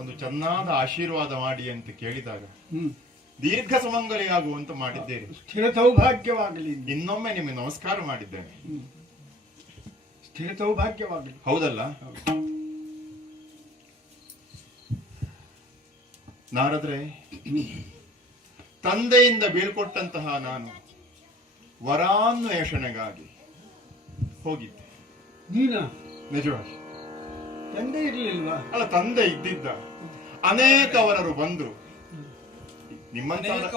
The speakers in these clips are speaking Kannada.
ಒಂದು ಚೆನ್ನಾದ ಆಶೀರ್ವಾದ ಮಾಡಿ ಅಂತ ಕೇಳಿದಾಗ ದೀರ್ಘ ಸುಮಂಗಲಿಯಾಗುವಂತ ಮಾಡಿದ್ದೇನೆ. ಸ್ಥಿರ ಸೌಭಾಗ್ಯವಾಗಲಿ. ಇನ್ನೊಮ್ಮೆ ನಿಮಗೆ ನಮಸ್ಕಾರ ಮಾಡಿದ್ದೇನೆ. ಸ್ಥಿರ ಸೌಭಾಗ್ಯವಾಗಲಿ. ಹೌದಲ್ಲ? ನಾರದ್ರೆ, ತಂದೆಯಿಂದ ಬೀಳ್ಕೊಟ್ಟಂತಹ ನಾನು ವರಾನ್ವೇಷಣೆಗಾಗಿ ಹೋಗಿದ್ದೆ. ನೀನ ನಿಜವಾಗಿ ತಂದೆ ಇರಲಿಲ್ವಾ? ಅಲ್ಲ, ತಂದೆ ಇದ್ದಿದ್ದ. ಅನೇಕ ವರರು ಬಂದ್ರು,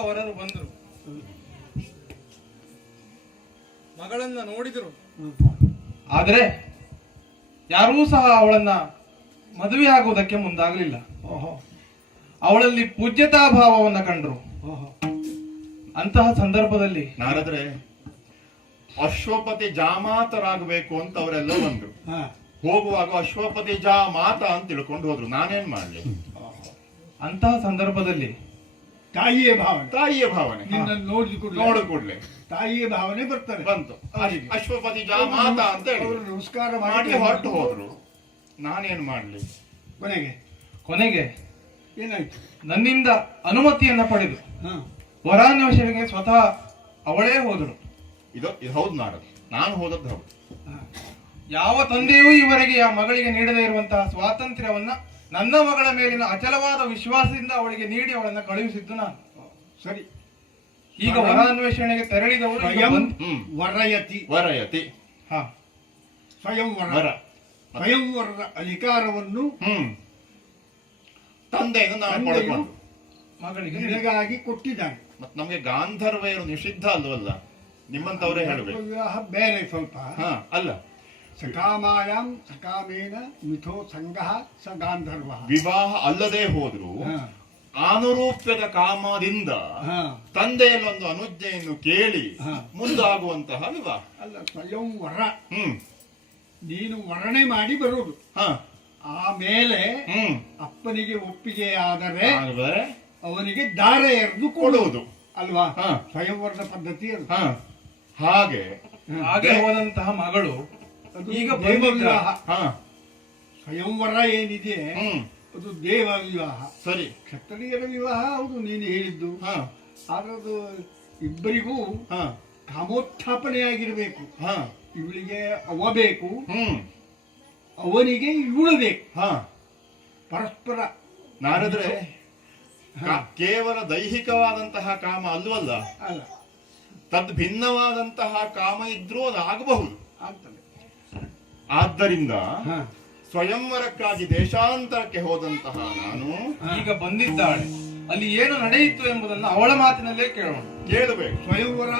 ವರರು ಬಂದರು, ಮಗಳನ್ನ ನೋಡಿದರು. ಆದರೆ ಯಾರೂ ಸಹ ಅವಳನ್ನ ಮದುವೆ ಆಗುವುದಕ್ಕೆ ಮುಂದಾಗಲಿಲ್ಲ. ಅವಳಲ್ಲಿ ಪೂಜ್ಯತಾ ಭಾವವನ್ನ ಕಂಡ್ರು. ಅಂತಹ ಸಂದರ್ಭದಲ್ಲಿ ನಾರದ್ರೆ, ಅಶ್ವಪತಿ ಜಾಮಾತರಾಗಬೇಕು ಅಂತ ಅವರೆಲ್ಲ ಬಂದ್ರು. ಹೋಗುವಾಗ ಅಶ್ವಪತಿ ಜಾಮಾತ ಅಂತ ತಿಳ್ಕೊಂಡು ಹೋದ್ರು. ನಾನೇನ್ ಮಾಡ್ಲಿ? ಅಂತಹ ಸಂದರ್ಭದಲ್ಲಿ ತಾಯಿಯ ಭಾವನೆ, ತಾಯಿಯ ಭಾವನೆ ನೋಡಿದ ಕೂಡ್ಲೆ ತಾಯಿಯ ಭಾವನೆ ಬರ್ತಾರೆ. ಬಂತು. ಅಶ್ವಪತಿ ಜಾಮಾತ ಅಂತ ಹೇಳಿ ನಮಸ್ಕಾರ ಮಾಡಿ ಹೊರಟು ಹೋದ್ರು. ನಾನೇನ್ ಮಾಡ್ಲಿ? ಕೊನೆಗೆ ಏನಾಯ್ತು? ನನ್ನಿಂದ ಅನುಮತಿಯನ್ನ ಪಡೆದು ವರಾನ್ವೇಷಣೆಗೆ ಸ್ವತಃ ಅವಳೇ ಹೋದಳು. ಇದು ಹೌದು ನಾರದು, ನಾನು ಹೋದದ್ದು ಹೌದು. ಯಾವ ತಂದೆಯೂ ಇವರೆಗೆ ಆ ಮಗಳಿಗೆ ನೀಡದೇ ಇರುವಂತಹ ಸ್ವಾತಂತ್ರ್ಯವನ್ನ ನನ್ನ ಮಗಳ ಮೇಲಿನ ಅಚಲವಾದ ವಿಶ್ವಾಸದಿಂದ ಅವಳಿಗೆ ನೀಡಿ ಅವಳನ್ನ ಕಳುಹಿಸಿದ್ದು ನಾನು. ಸರಿ, ಈಗ ವರಾನ್ವೇಷಣೆಗೆ ತೆರಳಿದವರು ವರಯತಿ ವರಯತಿ ಸ್ವಯಂವರ, ಸ್ವಯಂವರದ ಅಧಿಕಾರವನ್ನು ತಂದೆಯನ್ನು ನಾನು ಪಡೆದುಕೊಂಡು ಮಗಳಿಗೆ ನಿನಗಾಗಿ ಕೊಟ್ಟಿದ್ದಾನೆ. ಮತ್ ನಮ್ಗೆ ಗಾಂಧರ್ವೆಯರು ನಿಷಿದ್ಧ ಅಲ್ವಲ್ಲ? ನಿಮ್ಮಂತವರೇ ಹೇಳಬೇಕು. ವಿವಾಹ ಬೇರೆ ಸ್ವಲ್ಪ. ಅಲ್ಲ, ಸಕಾಮಾಯಾಂ ಸಕಾಮೇನ ಮಿಥೋ ಸಂಗಃ ಸ ಗಾಂಧರ್ವ. ವಿವಾಹ ಅಲ್ಲದೆ ಹೋದ್ರು ಅನುರೂಪ್ಯದ ಕಾಮದಿಂದ ತಂದೆಯಲ್ಲೊಂದು ಅನುಜ್ಞೆಯನ್ನು ಕೇಳಿ ಮುಂದಾಗುವಂತಹ ವಿವಾಹ ಅಲ್ಲ, ಸ್ವಯಂವರ. ನೀನು ವರ್ಣೆ ಮಾಡಿ ಬರುವುದು. ಆಮೇಲೆ ಅಪ್ಪನಿಗೆ ಒಪ್ಪಿಗೆ ಆದರೆ ಅವನಿಗೆ ದಾರ ಎರೆದು ಕೊಡುವುದು ಅಲ್ವಾ? ಸ್ವಯಂವರದ ಪದ್ಧತಿ ಅದು. ಹಾಗೆ ಹೋದಂತಹ ಮಗಳು ಈಗ ದೇವವಿವಾಹ. ಸ್ವಯಂವರ ಏನಿದೆ ಅದು ದೇವ ವಿವಾಹ. ಸರಿ, ಕ್ಷತ್ರಿಯರ ವಿವಾಹ ಹೌದು ನೀನು ಹೇಳಿದ್ದು. ಆದ್ರೆ ಅದು ಇಬ್ಬರಿಗೂ ಕಾಮೋತ್ಥಾಪನೆಯಾಗಿರ್ಬೇಕು. ಇವಳಿಗೆ ಅವ ಬೇಕು, ಅವನಿಗೆ ಇವಳು ಬೇಕು. ಪರಸ್ಪರ. ನಾರದ್ರೆ, ಕೇವಲ ದೈಹಿಕವಾದಂತಹ ಕಾಮ ಅಲ್ವಲ್ಲ, ತದ್ ಭಿನ್ನವಾದಂತಹ ಕಾಮ ಇದ್ರೂ ಅದು ಆಗಬಹುದು. ಆದ್ದರಿಂದ ಸ್ವಯಂವರಕ್ಕಾಗಿ ದೇಶಾಂತರಕ್ಕೆ ಹೋದಂತಹ ನಾನು ಈಗ ಬಂದಿದ್ದಾಳೆ. ಅಲ್ಲಿ ಏನು ನಡೆಯಿತು ಎಂಬುದನ್ನು ಅವಳ ಮಾತಿನಲ್ಲೇ ಕೇಳೋಣ. ಕೇಳಬೇಕು. ಸ್ವಯಂವರ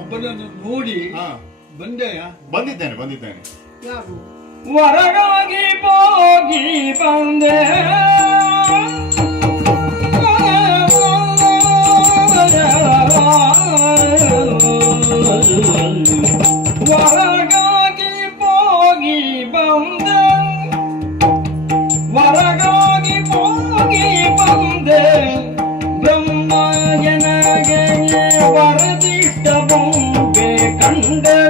ಒಬ್ಬನನ್ನು ನೋಡಿ ಬಂದಿದ್ದೇನೆ. ಯಾರು? ವರಗಾಗಿ ಹೋಗಿ ಬಂದೆ, ವರಗಾಗಿ ಹೋಗಿ ಬಂದೆ, ವರಗಾಗಿ ಹೋಗಿ ಬಂದೆ, ಬ್ರಹ್ಮಯನಗೆ ವರದಿಷ್ಟ ಬೊಂಬೆ ಕಂಡೆ,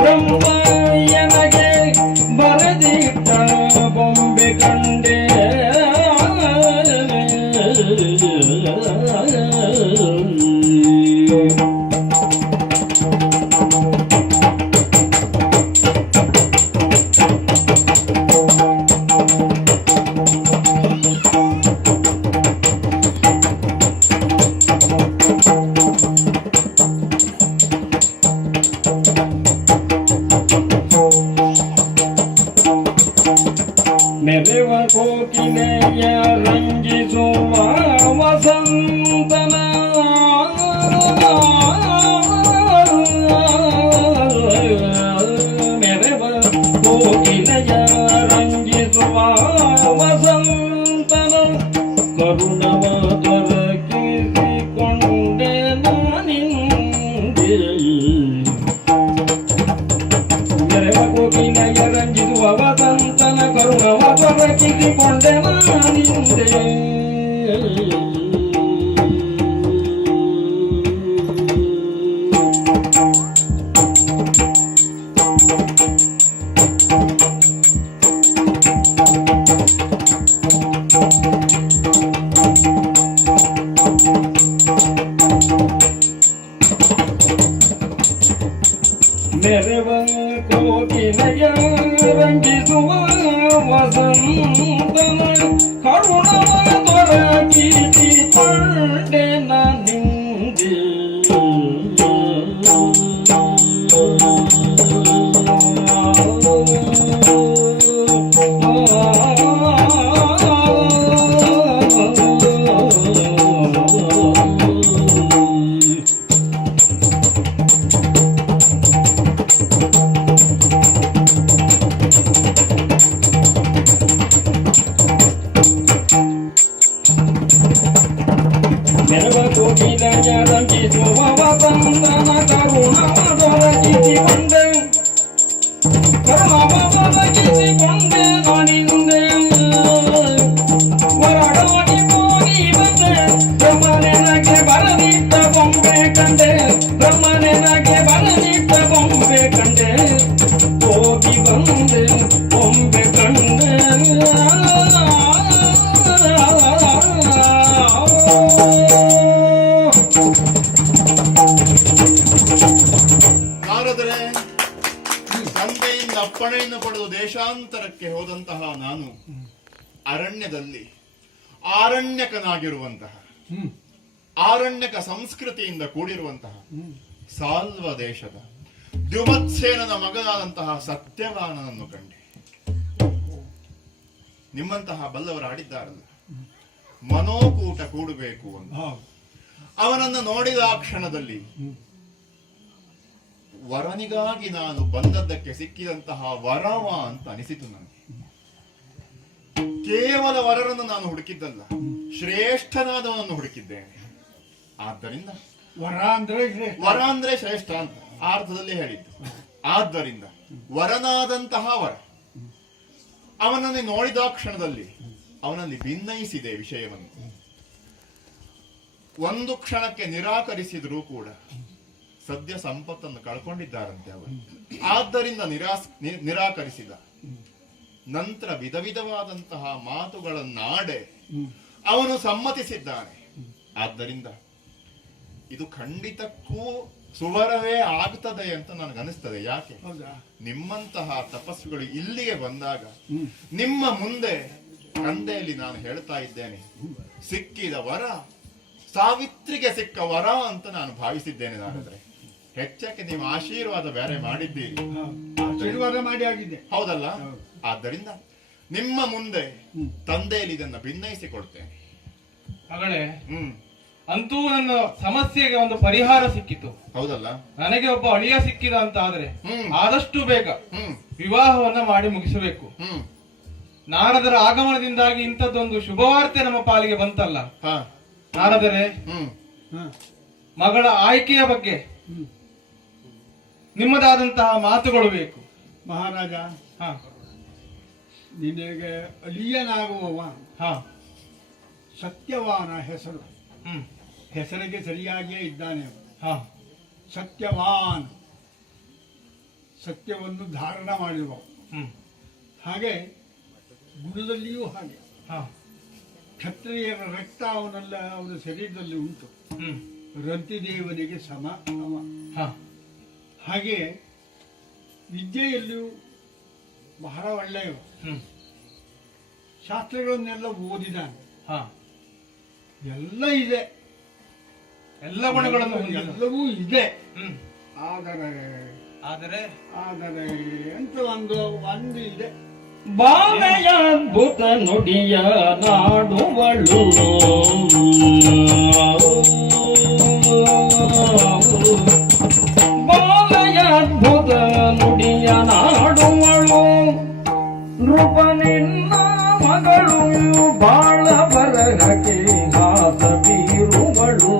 ಬ್ರಹ್ಮಯನಗೆ ಬರದಿಟ್ಟ ಬೊಂಬೆ ಕಂಡೆ. ಮೆರೆವ ಕೋಕಿಲೆಯ ರಂಜಿಸುವ ವಸಂತನ, ಮೆರೆವ ಕೋಕಿಲೆಯ ರಂಜಿಸುವ ವಸಂತನ, ಕರುಣವ ದೊರಕಿಸಿಕೊಂಡೆ ನಾನಿಂದೆ. ಮೆರೆವ ಕೋಕಿಲೆಯ ರಂಜಿಸುವ ವಸಂತನ, ಕರುಣವ ದೊರಕಿಸಿಕೊಂಡೆ ನಾನಿಂದೆ. ರಂಜಿಸುವ ವಸಂತನ ಕರುಣವ ದೊರಕಿಸಿಕೊಂಡೆ ನಿಂದೆ ಮೆರವ ಕೋಗಿಲೆಯ ರಂಜಿಸುವ ವಸಂತನ ಕರುಣವ ದೊರಕಿಸಿಕೊಂಡೆ ನಾನಿಂದೆ ಹೊರಡಾಗಿ ಹೋಗಿ ಬಂದೆ ಬ್ರಹ್ಮನೆನಗೆ ಬರದಿಟ್ಟ ಬೊಂಬೆ ಕಂಡೆ ಬ್ರಹ್ಮನೆನಗೆ ಬರದಿಟ್ಟ ಬೊಂಬೆ ಕಂಡೆ ಹೋಗಿ ಬಂದೆ ಬೊಂಬೆ ಕಂಡೆ ನಾರದರೆ ತಂದೆಯಿಂದ ಅಪ್ಪಣೆಯನ್ನು ಪಡೆದು ದೇಶಾಂತರಕ್ಕೆ ಹೋದಂತಹ ನಾನು ಅರಣ್ಯದಲ್ಲಿ ಆರಣ್ಯಕನಾಗಿರುವಂತಹ ಆರಣ್ಯಕ ಸಂಸ್ಕೃತಿಯಿಂದ ಕೂಡಿರುವಂತಹ ಸಾಲ್ವ ದೇಶದ ದ್ಯುಮತ್ಸೇನನ ಮಗನಾದಂತಹ ಸತ್ಯವಾನನನ್ನು ಕಂಡೆ. ನಿಮ್ಮಂತಹ ಬಲ್ಲವರು ಆಡಿದ್ದಾರಲ್ಲ, ಮನೋಕೂಟ ಕೂಡಬೇಕು ಅಂತ. ಅವನನ್ನು ನೋಡಿದ ಆ ಕ್ಷಣದಲ್ಲಿ ವರನಿಗಾಗಿ ನಾನು ಬಂದದ್ದಕ್ಕೆ ಸಿಕ್ಕಿದಂತಹ ವರವ ಅಂತ ಅನಿಸಿತು ನನಗೆ. ಕೇವಲ ವರರನ್ನು ನಾನು ಹುಡುಕಿದ್ದಲ್ಲ, ಶ್ರೇಷ್ಠನಾದವನನ್ನು ಹುಡುಕಿದ್ದೇನೆ. ಆದ್ದರಿಂದ ವರ ಅಂದ್ರೆ ಶ್ರೇಷ್ಠ ಅಂತ ಆ ಅರ್ಥದಲ್ಲಿ ಹೇಳಿದ್ದು. ಆದ್ದರಿಂದ ವರನಾದಂತಹ ವರ ಅವನನ್ನು ನೋಡಿದ ಕ್ಷಣದಲ್ಲಿ ಅವನಲ್ಲಿ ಭಿನ್ನಯಿಸಿದೆ ವಿಷಯವನ್ನು. ಒಂದು ಕ್ಷಣಕ್ಕೆ ನಿರಾಕರಿಸಿದರೂ ಕೂಡ ಸದ್ಯ ಸಂಪತ್ತನ್ನು ಕಳ್ಕೊಂಡಿದ್ದಾರಂತೆ ಅವರು. ಆದ್ದರಿಂದ ನಿರಾಕರಿಸಿದ ನಂತರ ವಿಧ ವಿಧವಾದಂತಹ ಮಾತುಗಳನ್ನಾಡೆ ಅವನು ಸಮ್ಮತಿಸಿದ್ದಾನೆ. ಆದ್ದರಿಂದ ಇದು ಖಂಡಿತಕ್ಕೂ ಸುವರವೇ ಆಗ್ತದೆ ಅಂತ ನನಗನಿಸ್ತದೆ. ಯಾಕೆ? ನಿಮ್ಮಂತಹ ತಪಸ್ವಿಗಳು ಇಲ್ಲಿಗೆ ಬಂದಾಗ ನಿಮ್ಮ ಮುಂದೆ ತಂದೆಯಲ್ಲಿ ನಾನು ಹೇಳ್ತಾ ಇದ್ದೇನೆ, ಸಿಕ್ಕಿದ ವರ ಸಾವಿತ್ರಿಗೆ ಸಿಕ್ಕ ವರ ಅಂತ ನಾನು ಭಾವಿಸಿದ್ದೇನೆ. ನಾನಾದ್ರೆ ಹೆಚ್ಚಕ್ಕೆ ನೀವು ಆಶೀರ್ವಾದ ಬೇರೆ ಮಾಡಿದ್ದೀರಿ, ಆಶೀರ್ವಾದ ಮಾಡಿ ಆಗಿದೆ, ಹೌದಲ್ಲ? ಆದ್ದರಿಂದ ನಿಮ್ಮ ಮುಂದೆ ತಂದೆಯಲ್ಲಿ ಇದನ್ನ ಭಿನ್ನಯಿಸಿಕೊಡ್ತೇನೆ. ಮಗಳೇ, ಅಂತೂ ನನ್ನ ಸಮಸ್ಯೆಗೆ ಒಂದು ಪರಿಹಾರ ಸಿಕ್ಕಿತು, ಹೌದಲ್ಲ? ನನಗೆ ಒಬ್ಬ ಅಳಿಯ ಸಿಕ್ಕಿದ ಅಂತ ಆದ್ರೆ ಆದಷ್ಟು ಬೇಗ ವಿವಾಹವನ್ನ ಮಾಡಿ ಮುಗಿಸಬೇಕು. ನಾರದರ ಆಗಮನದಿಂದಾಗಿ ಇಂಥದ್ದೊಂದು ಶುಭವಾರ್ತೆ ನಮ್ಮ ಪಾಲಿಗೆ ಬಂತಲ್ಲ. ನಾರದರೆ, ಮಗಳ ಆಯ್ಕೆಯ ಬಗ್ಗೆ ನಿಮ್ಮದಾದಂತಹ ಮಾತುಗಳು ಬೇಕು. ಮಹಾರಾಜ, ನಿನಗೆ ಅಳಿಯನಾಗುವವ ಸತ್ಯವಾನ ಹೆಸರು. ಹೆಸರಿಗೆ ಸರಿಯಾಗಿಯೇ ಇದ್ದಾನೆ. ಸತ್ಯವಾನ್, ಸತ್ಯವನ್ನು ಧಾರಣ ಮಾಡಿರುವ. ಹಾಗೆ ಗುಣದಲ್ಲಿಯೂ ಹಾಗೆ. ಕ್ಷತ್ರಿಯರ ರಕ್ತ ಅವನ ಶರೀರದಲ್ಲಿ ಉಂಟು. ರಂತಿದೇವನಿಗೆ ಸಮ ಅವ. ಹಾಗೆ ವಿದ್ಯೆಯಲ್ಲಿಯೂ ಬಹಳ ಒಳ್ಳೆಯವ. ಶಾಸ್ತ್ರಗಳನ್ನೆಲ್ಲ ಓದಿದಾನೆ. ಎಲ್ಲ ಇದೆ, ಎಲ್ಲ ಗುಣಗಳನ್ನು ಎಲ್ಲವೂ ಇದೆ. ಆದರೆ ಅಂತ ಒಂದು ಇದೆ. ಬಾಲೆಯ ಅದ್ಭುತ ನುಡಿಯ ನಾಡುವಳು, ಬಾಲೆಯ ಅದ್ಭುತ ನುಡಿಯ ನಾಡುವಳು, ನೃಪ ನಿನ್ನ ಮಗಳು ಬಾಳ ಬರಹಕ್ಕೆ ಹಾಸ ಬೀರುವಳು.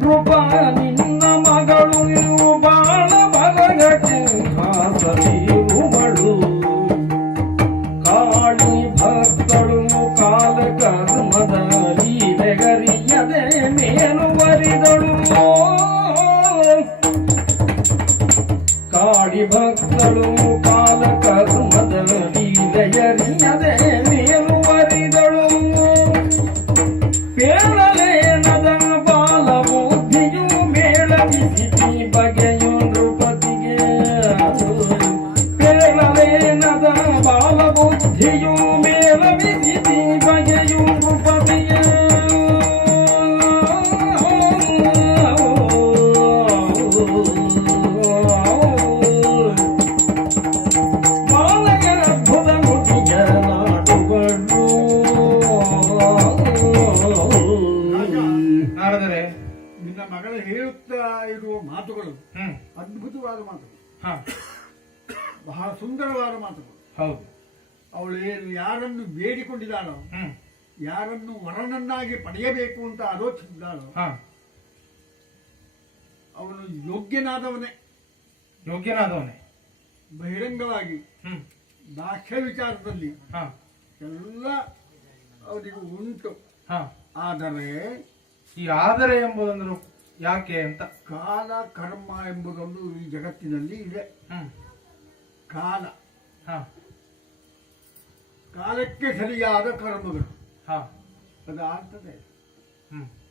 ನೃಪ ನಿನ್ನ ಮಗಳು ಬಾಳ ಬರಹಕ್ಕೆ ಹಾಸ ಬೀರುವಳು. ಕಾಳಿ ಭಕ್ತಳು ಕಾಲ ಕರ್ಮದ ಲೀಲೆಗರಿಯದೆ ಮೇಲುವರಿದಳು. ಕಾಳಿ ಭಕ್ತಳು ಕಾಲ ಕರ್ಮದ ಲೀಲೆಯರಿಯದೆ ಮೇಲುವರಿದಳು. ಸುಂದರವಾದ ಮಾತುಗಳು, ಹಾ ಬಹಳ ಸುಂದರವಾದ ಮಾತುಗಳು. ಹೌದು. ಅವಳು ಯಾರನ್ನು ಬೇಡಿಕೊಂಡಿದ್ದಾಳೋ, ಯಾರನ್ನು ವರನನ್ನಾಗಿ ಪಡೆಯಬೇಕು ಅಂತ ಆಲೋಚಿಸಿದ್ದಾಳೋ ಹಾ ಅವನು ಯೋಗ್ಯನಾದವನೇ, ಯೋಗ್ಯನಾದವನೇ. ಬಹಿರಂಗವಾಗಿ ಬಾಹ್ಯ ವಿಚಾರದಲ್ಲಿ ಹಾ ಎಲ್ಲ ಅವನಿಗೆ ಉಂಟು. ಹಾ ಆದರೆ ಈ ಆದರೆ ಎಂಬುದಂದ್ರು ಯಾಕೆ ಅಂತ. ಕಾಲ ಕರ್ಮ ಎಂಬುದೊಂದು ಈ ಜಗತ್ತಿನಲ್ಲಿ ಇದೆ. ಕಾಲ, ಹಾ ಕಾಲಕ್ಕೆ ಸರಿಯಾದ ಕರ್ಮಗಳು ಹಾ ಅದು ಆಗ್ತದೆ,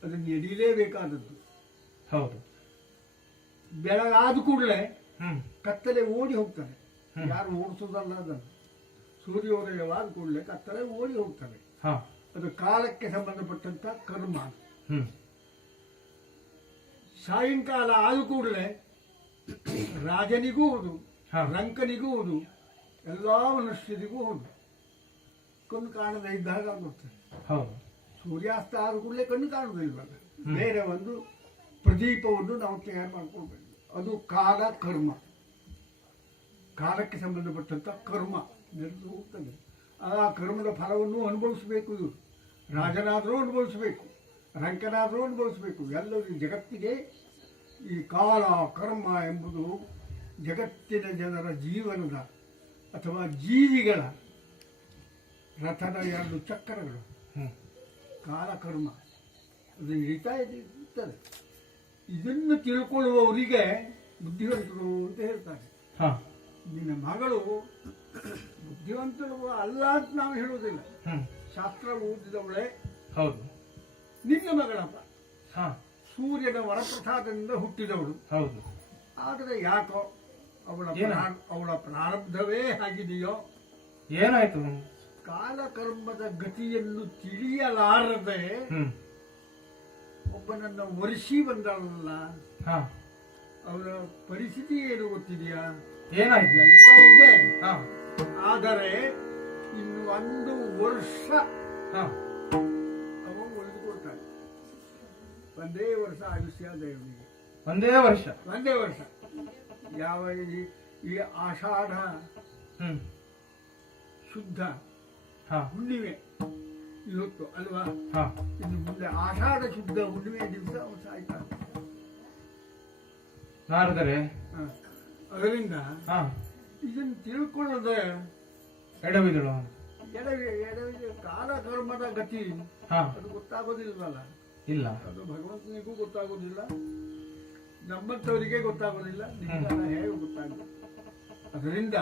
ಅದು ನಡೀಲೇಬೇಕಾದದ್ದು. ಹೌದು. ಬೆಳಗಾದ ಕೂಡಲೇ ಕತ್ತಲೆ ಓಡಿ ಹೋಗ್ತಾನೆ. ಯಾರು ಓಡಿಸೋದಲ್ಲ ಅದನ್ನು. ಸೂರ್ಯೋದಯವಾದ ಕೂಡಲೇ ಕತ್ತಲೆ ಓಡಿ ಹೋಗ್ತಾನೆ. ಅದು ಕಾಲಕ್ಕೆ ಸಂಬಂಧಪಟ್ಟಂತ ಕರ್ಮ. ಸಾಯಂಕಾಲ ಆದ ಕೂಡಲೇ ರಾಜನಿಗೂ ಹೌದು, ರಂಕನಿಗೂ ಹೌದು, ಎಲ್ಲಾ ಮನುಷ್ಯರಿಗೂ ಹೌದು, ಕಣ್ಣು ಕಾಣದೇ ಇದ್ದಾಗ ಆಗುತ್ತೆ. ಸೂರ್ಯಾಸ್ತ ಆದ ಕೂಡಲೇ ಕಣ್ಣು ಕಾಣುವುದಿಲ್ವಲ್ಲ, ಬೇರೆ ಒಂದು ಪ್ರದೀಪವನ್ನು ನಾವು ತಯಾರು ಮಾಡ್ಕೊಳ್ಬೇಕು. ಅದು ಕಾಲ ಕರ್ಮ, ಕಾಲಕ್ಕೆ ಸಂಬಂಧಪಟ್ಟಂತ ಕರ್ಮ ನಡೆದು ಹೋಗ್ತದೆ. ಆ ಕರ್ಮದ ಫಲವನ್ನು ಅನುಭವಿಸಬೇಕು. ಇವರು ರಾಜನಾದರೂ ಅನುಭವಿಸಬೇಕು, ರಂಕನಾದರೂ ಅನುಭವಿಸಬೇಕು. ಎಲ್ಲರೂ ಜಗತ್ತಿಗೆ ಈ ಕಾಲ ಕರ್ಮ ಎಂಬುದು ಜಗತ್ತಿನ ಜನರ ಜೀವನದ ಅಥವಾ ಜೀವಿಗಳ ರಥದ ಎರಡು ಚಕ್ರಗಳು. ಕಾಲ ಕರ್ಮ ಅದು ಹಿಡಿತಾ ಇರ್ತದೆ. ಇದನ್ನು ತಿಳ್ಕೊಳ್ಳುವವರಿಗೆ ಬುದ್ಧಿವಂತರು ಅಂತ ಹೇಳ್ತಾರೆ. ನಿನ್ನ ಮಗಳು ಬುದ್ಧಿವಂತರು ಅಲ್ಲ ಅಂತ ನಾವು ಹೇಳುವುದಿಲ್ಲ. ಶಾಸ್ತ್ರ ಓದಿದವಳೆ ಹೌದು, ನಿನ್ನ ಮಗಳಪ್ಪ, ಸೂರ್ಯನ ವರಪ್ರಸಾದದಿಂದ ಹುಟ್ಟಿದವಳು ಹೌದು. ಆದರೆ ಯಾಕೋ ಅವಳ ಪ್ರಾರಬ್ಧವೇ ಆಗಿದೆಯೋ ಏನಾಯ್ತು, ಕಾಲಕರ್ಮದ ಗತಿಯನ್ನು ತಿಳಿಯಲಾರದೆ ಒಬ್ಬನನ್ನ ವರ್ಷಿ ಬಂದಳಲ್ಲ, ಅವರ ಪರಿಸ್ಥಿತಿ ಏನು ಗೊತ್ತಿದೆಯಾ? ಏನಾಯ್ತು? ಎಲ್ಲ ಇದೆ. ಆದರೆ ಇನ್ನು 1 ವರ್ಷ ಅವ ಉಳಿದುಕೊಳ್ತಾನೆ. 1 ವರ್ಷ ಆಯುಷ್ಯ ದೇವನಿಗೆ. 1 ವರ್ಷ. 1 ವರ್ಷ. ಯಾವ ಈ ಆಷಾಢ ಶುದ್ಧ ಹುಣ್ಣಿಮೆ ಇವತ್ತು ಅಲ್ವಾ? ಇನ್ನು ಮುಂದೆ ಆಷಾಢ ಶುದ್ಧ ಹುಣ್ಣಿಮೆ ದಿವಸ ಅವನು ಸಾಯ್ತಾನೆ. ನಾರದರೆ ಅದರಿಂದ ಇದನ್ನು ತಿಳ್ಕೊಳ್ಳದೆ ಎಡವಿದಳು. ಕಾಲ ಕರ್ಮದ ಗತಿ ಅದು ಗೊತ್ತಾಗೋದಿಲ್ವಲ್ಲ. ಇಲ್ಲ, ಅದು ಭಗವಂತನಿಗೂ ಗೊತ್ತಾಗೋದಿಲ್ಲ, ನಮ್ಮಂಥವರಿಗೆ ಗೊತ್ತಾಗೋದಿಲ್ಲ, ನಿಧಾನ ಹೇಗೆ ಗೊತ್ತಾಗುತ್ತೆ. ಅದರಿಂದ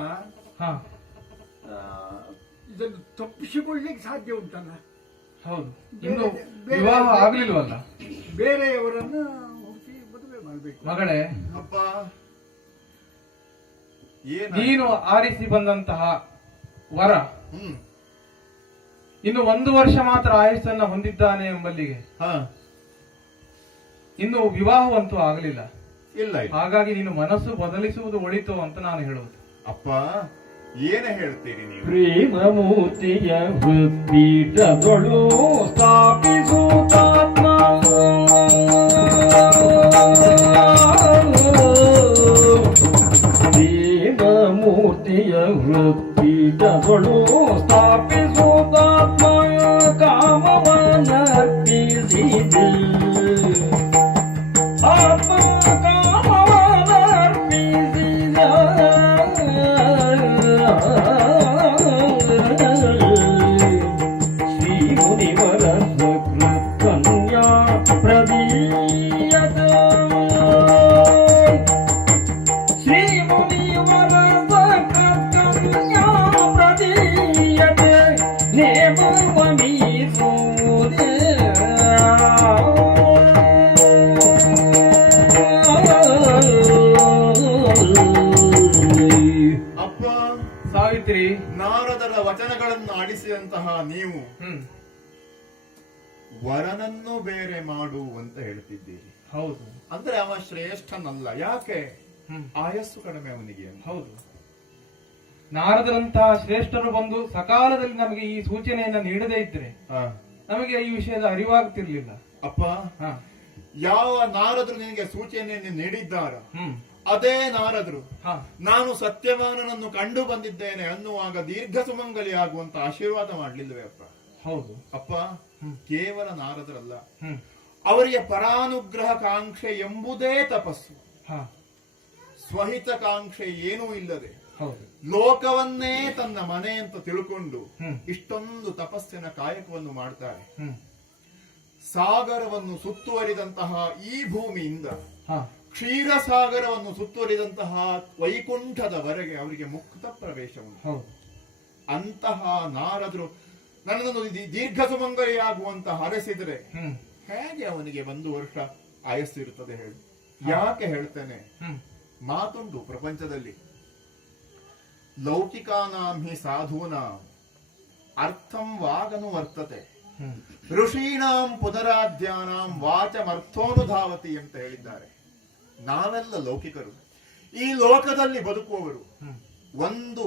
ಇದನ್ನು ತಪ್ಪಿಸಿಕೊಳ್ಳಿಕ್ಕೆ ಸಾಧ್ಯ ಉಂಟಲ್ಲ. ಹೌದು, ಇನ್ನು ವಿವಾಹ ಆಗ್ಲಿಲ್ವಲ್ಲ, ಬೇರೆಯವರನ್ನು ಹುಡುಕಿ ಮದುವೆ ಮಾಡಬೇಕು. ಮಗಳೇ, ಅಪ್ಪ ನೀನು ಆರಿಸಿ ಬಂದಂತಹ ವರ ಇನ್ನು 1 ವರ್ಷ ಮಾತ್ರ ಆಯುಷನ್ನ ಹೊಂದಿದ್ದಾನೆ ಎಂಬಲ್ಲಿಗೆ ಇನ್ನು ವಿವಾಹವಂತೂ ಆಗಲಿಲ್ಲ. ಇಲ್ಲ, ಹಾಗಾಗಿ ನೀನು ಮನಸ್ಸು ಬದಲಿಸುವುದು ಒಳಿತು ಅಂತ ನಾನು ಹೇಳುವುದು. ಅಪ್ಪ ಏನ ಹೇಳ್ತೀರಿ ನೀವು? ಪ್ರೇಮ ಮೂರ್ತಿಯ ಹೃತ್ಪೀಠದೊಳು ಸ್ಥಾಪಿಸುತ್ತಾತ್ಮ ಪ್ರೇಮ ಮೂರ್ತಿಯ ಹೃತ್ಪೀಠದೊಳು ಸ್ಥಾಪಿಸುತ್ತಾತ್ಮ ಕಾಮವನರ್ಪಿಸಿದೆ. ಆತ್ಮ ಕಾಮವನರ್ಪಿಸಿದ ಶ್ರೀ ಮುನಿವರ ಕನ್ಯಾ ಪ್ರದೀಯತ ಶ್ರೀ ಮುನಿವರ ಕನ್ಯಾ ಪ್ರದೀಯತ ನೇಮೀಸೋದೆ. ಅಪ್ಪ ಸಾವಿತ್ರಿ, ನಾರದರ ವಚನಗಳನ್ನು ಆಡಿಸಿದಂತಹ ನೀವು ವರನನ್ನು ಬೇರೆ ಮಾಡು ಅಂತ ಹೇಳ್ತಿದ್ದೀರಿ. ಹೌದು, ಅಂದ್ರೆ ಅವ ಶ್ರೇಷ್ಠನಲ್ಲ. ಯಾಕೆ? ಆಯಸ್ಸು ಕಡಿಮೆ ಅವನಿಗೆ. ಹೌದು, ನಾರದರಂತಹ ಶ್ರೇಷ್ಠರು ಬಂದು ಸಕಾಲದಲ್ಲಿ ನಮಗೆ ಈ ಸೂಚನೆಯನ್ನ ನೀಡದೇ ಇದ್ರೆ ನಮಗೆ ಈ ವಿಷಯದ ಅರಿವಾಗುತ್ತಿರ್ಲಿಲ್ಲ. ಅಪ್ಪ, ಯಾವ ನಾರದರು ನಿನಗೆ ಸೂಚನೆಯನ್ನು ನೀಡಿದ್ದಾರ ಅದೇ ನಾರದರು ಹಾ ನಾನು ಸತ್ಯವಾನನನ್ನು ಕಂಡು ಬಂದಿದ್ದೇನೆ ಅನ್ನುವಾಗ ದೀರ್ಘ ಸುಮಂಗಲಿ ಆಗುವಂತ ಆಶೀರ್ವಾದ ಮಾಡ್ಲಿಲ್ವೇ ಅಪ್ಪ? ಹೌದು. ಅಪ್ಪ ಕೇವಲ ನಾರದರಲ್ಲ, ಹ್ಮ್ ಅವರಿಗೆ ಪರಾನುಗ್ರಹ ಕಾಂಕ್ಷೆ ಎಂಬುದೇ ತಪಸ್ಸು. ಹಾ ಸ್ವಹಿತಕಾಂಕ್ಷೆ ಏನೂ ಇಲ್ಲದೆ ಹೌದು. ಲೋಕವನ್ನೇ ತನ್ನ ಮನೆ ಅಂತ ತಿಳ್ಕೊಂಡು ಹ್ಮ್. ಇಷ್ಟೊಂದು ತಪಸ್ಸಿನ ಕಾಯಕವನ್ನು ಮಾಡ್ತಾರೆ. ಹ್ಮ್ ಸಾಗರವನ್ನು ಸುತ್ತುವರಿದಂತಹ ಈ ಭೂಮಿಯಿಂದ ಹಾ ಕ್ಷೀರಸಾಗರವನ್ನು ಸುತ್ತುವರಿದಂತಹ ವೈಕುಂಠದವರೆಗೆ ಅವರಿಗೆ ಮುಕ್ತ ಪ್ರವೇಶ ಉಂಟು. ಹೌದು. ಅಂತಹ ನಾರದರು ನನ್ನನ್ನು ದೀರ್ಘ ಸುಮಂಗಲಿಯಾಗುವಂತ ಹರಸಿದರೆ ಹ್ಮ್ ಹೇಗೆ ಅವನಿಗೆ 1 ವರ್ಷ ಆಯಸ್ಸಿರುತ್ತದೆ ಹೇಳಿ? ಯಾಕೆ ಹೇಳ್ತೇನೆ? ಹ್ಮ್ ಮಾತುಂಟು ಪ್ರಪಂಚದಲ್ಲಿ, ಲೌಕಿಕಾನಾಂ ಹಿ ಸಾಧೂನಾಂ ಅರ್ಥಂ ವಾಗನು ವರ್ತತೆ, ಹ್ಮ್ ಋಷೀಣಾಂ ಪುನರಾಧ್ಯಾನಾಂ ವಾಚಮರ್ಥೋನುಧಾವತಿ ಅಂತ ಹೇಳಿದ್ದಾರೆ. ನಾವೆಲ್ಲ ಲೌಕಿಕರು, ಈ ಲೋಕದಲ್ಲಿ ಬದುಕುವವರು. ಹ್ಮ್ ಒಂದು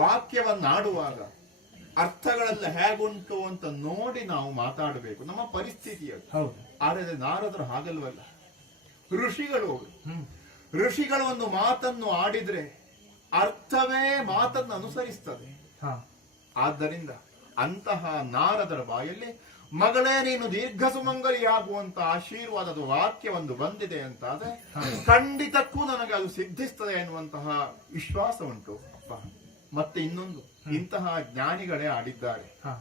ವಾಕ್ಯವನ್ನಾಡುವಾಗ ಅರ್ಥಗಳೆಲ್ಲ ಹೇಗುಂಟು ಅಂತ ನೋಡಿ ನಾವು ಮಾತಾಡಬೇಕು, ನಮ್ಮ ಪರಿಸ್ಥಿತಿಯಲ್ಲಿ. ಹೌದು. ಆದರೆ ನಾರದರು ಹಾಗಲ್ವಲ್ಲ, ಋಷಿಗಳು ಅವರು. ಹ್ಮ್ ಋಷಿಗಳು ಒಂದು ಮಾತನ್ನು ಆಡಿದ್ರೆ ಅರ್ಥವೇ ಮಾತನ್ನು ಅನುಸರಿಸ್ತದೆ. ಹಾ ಆದ್ದರಿಂದ ಅಂತಹ ನಾರದರ ಬಾಯಲ್ಲಿ ಮಗಳೇ ನೀನು ದೀರ್ಘ ಸುಮಂಗಲಿಯಾಗುವಂತ ಆಶೀರ್ವಾದದ ವಾಕ್ಯ ಒಂದು ಬಂದಿದೆ ಅಂತಾದ್ರೆ ಖಂಡಿತಕ್ಕೂ ನನಗೆ ಅದು ಸಿದ್ಧಿಸ್ತದೆ ಎನ್ನುವಂತಹ ವಿಶ್ವಾಸ ಉಂಟು ಅಪ್ಪ. ಮತ್ತೆ ಇನ್ನೊಂದು, ಇಂತಹ ಜ್ಞಾನಿಗಳೇ ಆಡಿದ್ದಾರೆ. ಹಾ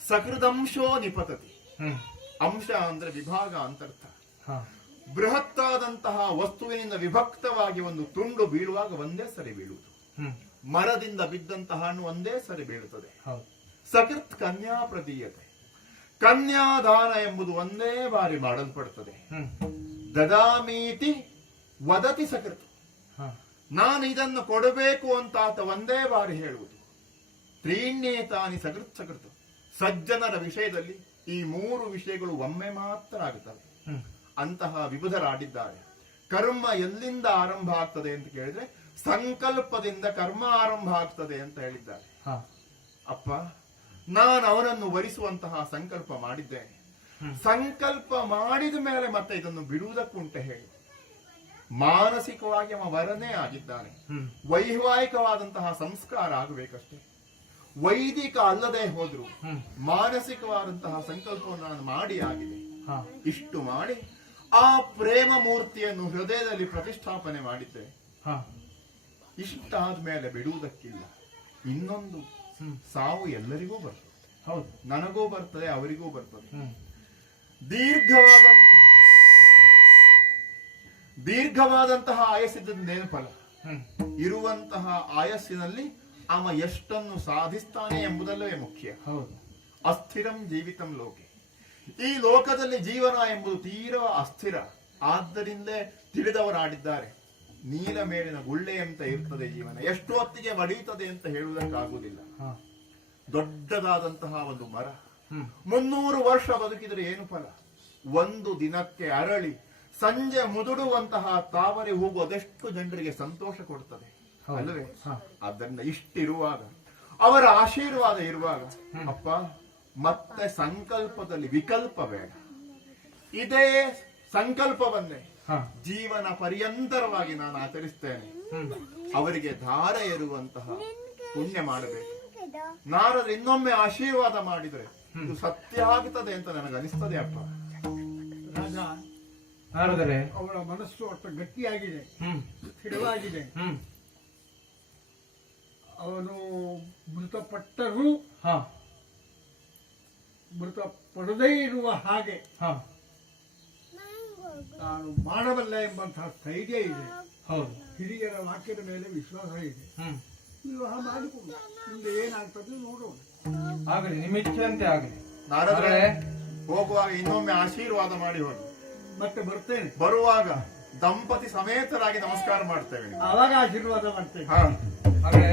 ಸಕೃದಂಶೋ ನಿಪತತಿ. ಹ್ಮ್ ಅಂಶ ಅಂದ್ರೆ ವಿಭಾಗ ಅಂತರ್ಥ. ಹಾ ಬೃಹತ್ತಾದಂತಹ ವಸ್ತುವಿನಿಂದ ವಿಭಕ್ತವಾಗಿ ಒಂದು ತುಂಡು ಬೀಳುವಾಗ ಒಂದೇ ಸರಿ ಬೀಳುವುದು. ಹ್ಮ್ ಮರದಿಂದ ಬಿದ್ದಂತಹ ಹಣ್ಣು ಒಂದೇ ಸರಿ ಬೀಳುತ್ತದೆ. ಹೌದು. ಸಕೃತ್ ಕನ್ಯಾ ಪ್ರದೀಯತೆ. ಕನ್ಯಾದಾನ ಎಂಬುದು ಒಂದೇ ಬಾರಿ ಮಾಡಲ್ಪಡುತ್ತದೆ. ಹ್ಮ್ ದದಾಮೀತಿ ವದತಿ ಸಕೃತ್. ಹಾ ನಾನು ಇದನ್ನು ಕೊಡಬೇಕು ಅಂತ ಆತ ಒಂದೇ ಬಾರಿ ಹೇಳುವುದು. ತ್ರೀಣ್ಯೇತಾನಿ ಸಕೃತ್ ಸಕೃತ್. ಸಜ್ಜನರ ವಿಷಯದಲ್ಲಿ ಈ 3 ವಿಷಯಗಳು ಒಮ್ಮೆ ಮಾತ್ರ ಆಗುತ್ತವೆ. ಹ್ಮ್ ಅಂತಹ ವಿಬುಧರಾಡಿದ್ದಾರೆ. ಕರ್ಮ ಎಲ್ಲಿಂದ ಆರಂಭ ಆಗ್ತದೆ ಅಂತ ಕೇಳಿದ್ರೆ ಸಂಕಲ್ಪದಿಂದ ಕರ್ಮ ಆರಂಭ ಆಗ್ತದೆ ಅಂತ ಹೇಳಿದ್ದಾರೆ. ಹಾ ಅಪ್ಪ, ನಾನು ಅವನನ್ನು ವರಿಸುವಂತಹ ಸಂಕಲ್ಪ ಮಾಡಿದ್ದೇನೆ. ಸಂಕಲ್ಪ ಮಾಡಿದ ಮೇಲೆ ಮತ್ತೆ ಇದನ್ನು ಬಿಡುವುದಕ್ಕುಂಟೆ ಹೇಳಿ? ಮಾನಸಿಕವಾಗಿ ಅವ ವರನೇ ಆಗಿದ್ದಾನೆ. ಹ್ಮ್ ವೈವಾಹಿಕವಾದಂತಹ ಸಂಸ್ಕಾರ ಆಗಬೇಕಷ್ಟೇ. ವೈದಿಕ ಅಲ್ಲದೆ ಹೋದ್ರು ಹ್ಮ್ ಮಾನಸಿಕವಾದಂತಹ ಸಂಕಲ್ಪವನ್ನು ನಾನು ಮಾಡಿ ಆಗಿದೆ. ಹಾ ಇಷ್ಟು ಮಾಡಿ ಆ ಪ್ರೇಮ ಮೂರ್ತಿಯನ್ನು ಹೃದಯದಲ್ಲಿ ಪ್ರತಿಷ್ಠಾಪನೆ ಮಾಡಿದ್ದೆ. ಹಾ ಇಷ್ಟಾದ ಮೇಲೆ ಬಿಡುವುದಕ್ಕಿಲ್ಲ. ಇನ್ನೊಂದು, ಸಾವು ಎಲ್ಲರಿಗೂ ಬರ್ತದೆ. ಹೌದು. ನನಗೂ ಬರ್ತದೆ, ಅವರಿಗೂ ಬರ್ತದೆ. ಹ್ಮ್ ದೀರ್ಘವಾದಂತಹ ಆಯಸ್ಸಿದ್ದೇನು ಫಲ? ಹ್ಮ್ ಇರುವಂತಹ ಆಯಸ್ಸಿನಲ್ಲಿ ಅವ ಎಷ್ಟನ್ನು ಸಾಧಿಸ್ತಾನೆ ಎಂಬುದಲ್ಲೇ ಮುಖ್ಯ. ಹೌದು. ಅಸ್ಥಿರಂ ಜೀವಿತಂ ಲೋಕೆ. ಈ ಲೋಕದಲ್ಲಿ ಜೀವನ ಎಂಬುದು ತೀರಾ ಅಸ್ಥಿರ. ಆದ್ದರಿಂದಲೇ ತಿಳಿದವರಾಡಿದ್ದಾರೆ, ನೀಲ ಮೇಲಿನ ಗುಳ್ಳೆ ಅಂತ ಇರ್ತದೆ ಜೀವನ, ಎಷ್ಟು ಹೊತ್ತಿಗೆ ಒಡೆಯುತ್ತದೆ ಅಂತ ಹೇಳುವುದಕ್ಕಾಗುವುದಿಲ್ಲ. ಹಾ ದೊಡ್ಡದಾದಂತಹ ಒಂದು ಮರ ಹ್ಮ್ 300 ವರ್ಷ ಬದುಕಿದರೆ ಏನು ಫಲ? ಒಂದು ದಿನಕ್ಕೆ ಅರಳಿ ಸಂಜೆ ಮುದುಡುವಂತಹ ತಾವರೆ ಹೂಗು ಅದೆಷ್ಟು ಜನರಿಗೆ ಸಂತೋಷ ಕೊಡ್ತದೆ ಅಲ್ಲವೇ? ಆದ್ದರಿಂದ ಇಷ್ಟಿರುವಾಗ, ಅವರ ಆಶೀರ್ವಾದ ಇರುವಾಗ, ಅಪ್ಪ ಮತ್ತೆ ಸಂಕಲ್ಪದಲ್ಲಿ ವಿಕಲ್ಪ ಬೇಡ. ಇದೇ ಸಂಕಲ್ಪವನ್ನೇ ಜೀವನ ಪರ್ಯಂತರವಾಗಿ ನಾನು ಆಚರಿಸ್ತೇನೆ. ಅವರಿಗೆ ಧಾರ ಇರುವಂತಹ ಪುಣ್ಯ ಮಾಡಬೇಕು. ನಾರದ್ರು ಇನ್ನೊಮ್ಮೆ ಆಶೀರ್ವಾದ ಮಾಡಿದರೆ ಇದು ಸತ್ಯ ಆಗುತ್ತದೆ ಅಂತ ನನಗೆ ಅನಿಸ್ತದೆ ಅಪ್ಪ. ರಾಜ, ನಾರದರೆ ಅವಳ ಮನಸ್ಸು ಅಷ್ಟು ಗಟ್ಟಿಯಾಗಿದೆ, ಸ್ಥಿರವಾಗಿದೆ. ಅವನು ಮೃತಪಟ್ಟರೂ ಮೃತಪಡದೇ ಇರುವ ಹಾಗೆ ನಾನು ಮಾಡಬಲ್ಲ ಎಂಬಂತಹ ಸ್ಥೈರ್ಯ ಇದೆ. ಹೌದು. ಹಿರಿಯರ ವಾಕ್ಯದ ಮೇಲೆ ವಿಶ್ವಾಸ ಇದೆ. ವಿವಾಹ ಮಾಡಿಕೊಂಡು ಮುಂದೆ ಏನಾಗ್ತದೆ ನೋಡೋಣ. ಆಗಲಿ, ನಿಮ್ಮ ಇಚ್ಛೆಯಂತೆ ಆಗಲಿ. ನಾರದ್ರೆ ಹೋಗುವಾಗ ಇನ್ನೊಮ್ಮೆ ಆಶೀರ್ವಾದ ಮಾಡಿ ಹೋಗಿ. ಮತ್ತೆ ಬರ್ತೇನೆ. ಬರುವಾಗ ದಂಪತಿ ಸಮೇತರಾಗಿ ನಮಸ್ಕಾರ ಮಾಡ್ತೇವೆ. ಆವಾಗ ಆಶೀರ್ವಾದ ಮಾಡ್ತೇನೆ. ಹಾಗಾದ್ರೆ